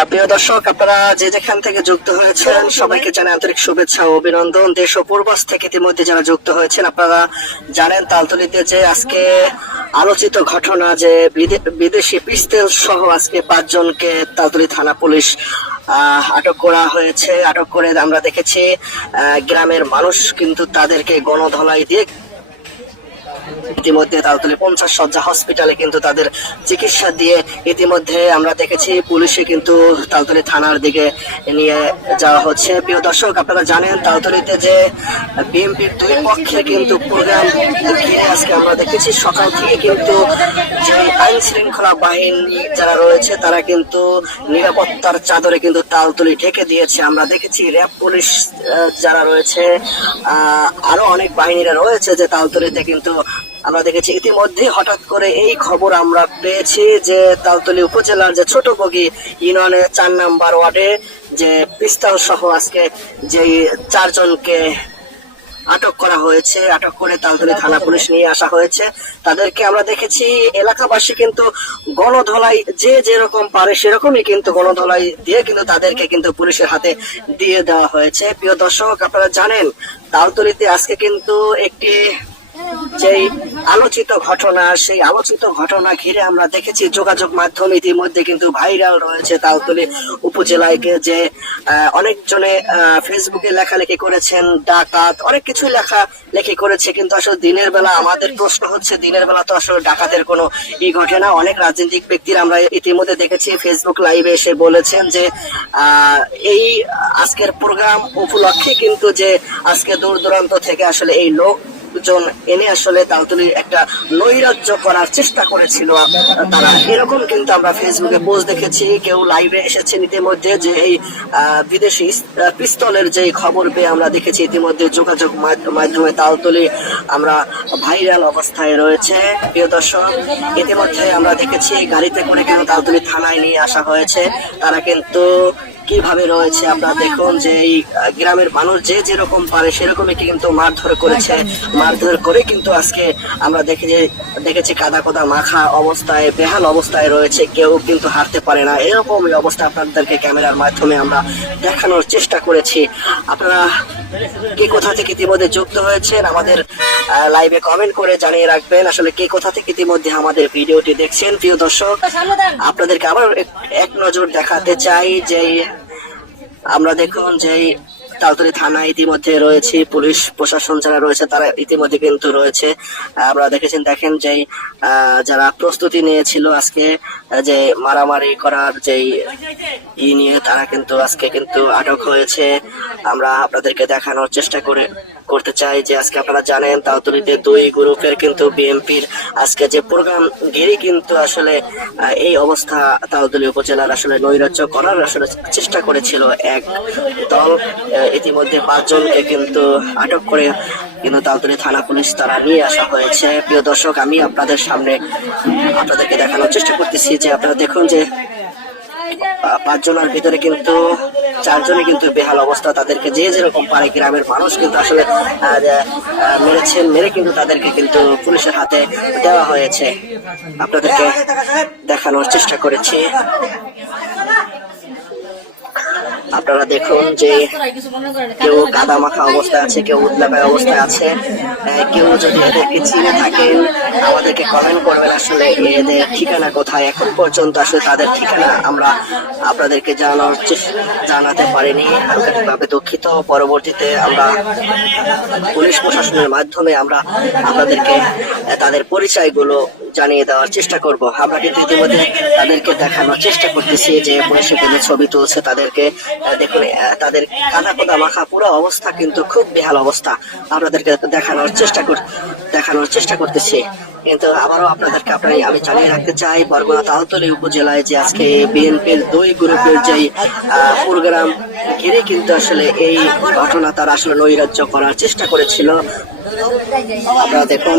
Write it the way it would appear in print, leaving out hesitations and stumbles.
প্রিয় দর্শক, আপনারা যে যেখান থেকে যুক্ত হয়েছেন সবাইকে জানাই আন্তরিক শুভেচ্ছা ও অভিনন্দন। দেশ ও প্রবাস থেকে ইতিমধ্যে যারা যুক্ত হয়েছেন, আপনারা জানেন তালতলিতে যে আজকে আলোচিত ঘটনা যে বিদেশি পিস্তল সহ আজকে 5 জনকে তালতলি থানা পুলিশ আটক করা হয়েছে। আটক করে আমরা দেখেছি গ্রামের মানুষ কিন্তু তাদেরকে গণধোলাই দিয়ে ইতিমধ্যে তালতলি 50 শয্যা হসপিটালে কিন্তু তাদের চিকিৎসা দিয়ে ইতিমধ্যে আমরা দেখেছি পুলিশে কিন্তু তালতলি থানার দিকে নিয়ে যাওয়া হচ্ছে। প্রিয় দর্শক, আপনারা জানেন তালতলিতে যে বিএনপির দুই পক্ষে কিন্তু প্রোগ্রাম ঘিরে আজকে আমরা দেখেছি সকাল থেকে কিন্তু যে আইন শৃঙ্খলা বাহিনী যারা রয়েছে তারা কিন্তু নিরাপত্তার চাদরে কিন্তু তালতলি ঢেকে দিয়েছে। আমরা দেখেছি র্যাব পুলিশ যারা রয়েছে, আরো অনেক বাহিনীরা রয়েছে যে তালতলিতে কিন্তু আমরা দেখেছি। ইতিমধ্যে হঠাৎ করে এই খবর আমরা পেয়েছি যে তালতলি উপজেলার যে ছোট বগি ইউনিয়নের 4 নম্বর ওয়ার্ডে যে পিস্তল সহ আজকে যে 4 জনকে আটক করা হয়েছে। আটক করে তালতলি থানা পুলিশ নিয়ে আসা হয়েছে। তাদেরকে আমরা দেখেছি এলাকাবাসী কিন্তু গণধোলাই যে যেরকম পারে সেরকমই কিন্তু গণধোলাই দিয়ে কিন্তু তাদেরকে কিন্তু পুলিশের হাতে দিয়ে দেওয়া হয়েছে। প্রিয় দর্শক, আপনারা জানেন তালতলিতে আজকে কিন্তু একটি যেই আলোচিত ঘটনা, সেই আলোচিত ঘটনা ঘিরে আমরা দেখেছি যোগাযোগ মাধ্যম ইতিমধ্যে কিন্তু ভাইরাল রয়েছে। তালতলি উপজেলায় যে অনেকজনে ফেসবুকে লেখালেখি করেছেন, ডাকাত অনেক কিছু লেখালেখি করেছে, কিন্তু আসলে দিনের বেলা আমাদের প্রশ্ন হচ্ছে দিনের বেলা তো আসলে ডাকাতের কোনো ঘটে না। অনেক রাজনৈতিক ব্যক্তিরা আমরা ইতিমধ্যে দেখেছি ফেসবুক লাইভে এসে বলেছেন যে এই আজকের প্রোগ্রাম উপলক্ষে কিন্তু যে আজকে দূর দূরান্ত থেকে আসলে এই লোকজন এনে আসলে তালতলি একটা নৈরাজ্য করার চেষ্টা করেছিল তারা, এরকম কিন্তু আমরা ফেসবুকে পোস্ট দেখেছি। কেউ লাইভে এসেছেন ইতিমধ্যে যে এই বিদেশি পিস্তলের যে খবর পেয়ে আমরা দেখেছি ইতিমধ্যে যোগাযোগ মাধ্যমে তালতলি আমরা ভাইরাল অবস্থায় রয়েছে। প্রিয় দর্শক, ইতিমধ্যে আমরা দেখেছি গাড়িতে করে কিন্তু তালতলি থানায় নিয়ে আসা হয়েছে। তারা কিন্তু কিভাবে রয়েছে আপনারা দেখুন যে এই গ্রামের মানুষ যে যেরকম পারে সেরকমই কিন্তু মারধর করেছে। মারধর করে কিন্তু আজকে আমরা দেখেছি কাদা কোদা মাখা অবস্থায়, বেহাল অবস্থায় রয়েছে, কেউ কিন্তু হাঁটতে পারে না। এরকমই অবস্থা আপনাদেরকে ক্যামেরার মাধ্যমে আমরা দেখানোর চেষ্টা করেছি। আপনারা কে কোথা থেকে ইতিমধ্যে যুক্ত হয়েছেন আমাদের লাইভে কমেন্ট করে জানিয়ে রাখবেন আসলে কে কোথা থেকে ইতিমধ্যে আমাদের ভিডিওটি দেখছেন। প্রিয় দর্শক, আপনাদেরকে আবার এক নজর দেখাতে চাই যে আমরা দেখুন যে তালতলি থানা ইতিমধ্যে রয়েছে, পুলিশ প্রশাসন যারা রয়েছে তারা ইতিমধ্যে কিন্তু রয়েছে। আমরা দেখেন যে যারা প্রস্তুতি নিয়েছিল আজকে যে মারামারি করার যে নিয়ে তারা কিন্তু আজকে কিন্তু আটক হয়েছে। আমরা আপনাদেরকে দেখানোর চেষ্টা করতে চাই যে আজকে আপনারা জানেন তালতলিতে 2 গ্রুপের কিন্তু বিএনপির আজকে যে প্রোগ্রাম ঘিরে কিন্তু আসলে এই অবস্থা তালতলি উপজেলার আসলে নৈরাজ্য করার আসলে চেষ্টা করেছিল এক দল। ইতিমধ্যে 5 জনকে কিন্তু আটক করে কিন্তু তালতলি থানা পুলিশ তারা নিয়ে আসা হয়েছে। প্রিয় দর্শক, আমি আপনাদের সামনে আপনাদেরকে দেখানোর চেষ্টা করতেছি যে আপনারা দেখুন যে 5 জনের ভিতরে কিন্তু 4 জনে কিন্তু বেহাল অবস্থা। তাদেরকে যে যেরকম পারে গ্রামের মানুষ কিন্তু আসলে মেরে কিন্তু তাদেরকে কিন্তু পুলিশের হাতে দেওয়া হয়েছে। আপনাদেরকে দেখানোর চেষ্টা করেছি। আপনারা দেখুন যে কেউ কাদা মাখা অবস্থায় আছে, কেউ উদলাপায় অবস্থায় আছে। কেউ যদি এদেরকে চিনে থাকেন আমাদেরকে কমেন্ট করবেন আসলে এদের ঠিকানা কোথায়। এখন পর্যন্ত আসলে তাদের ঠিকানা আমরা আপনাদেরকে জানাতে পারিনি, আন্তরিকভাবে দুঃখিত। পরবর্তীতে আমরা পুলিশ প্রশাসনের মাধ্যমে আমরা আপনাদেরকে তাদের পরিচয়গুলো জানিয়ে দেওয়ার চেষ্টা করব। আমরা কিন্তু ইতিমধ্যে তাদেরকে দেখানোর চেষ্টা করতেছি যে পুলিশের কিন্তু ছবি তুলছে তাদেরকে। দেখুন তাদের কাদা কোদা মাখা পুরো অবস্থা কিন্তু খুব বেহাল অবস্থা। আপনাদেরকে দেখানোর চেষ্টা করতেছি। কিন্তু আবারও আপনাদেরকে আমি জানিয়ে রাখতে চাই বরগুনা তালতলি উপজেলায় যে আজকে বিএনপির 2 গ্রুপের যে প্রোগ্রাম ঘিরে কিন্তু আসলে এই ঘটনা তারা আসলে নৈরাজ্য করার চেষ্টা করেছিল। আপনারা দেখুন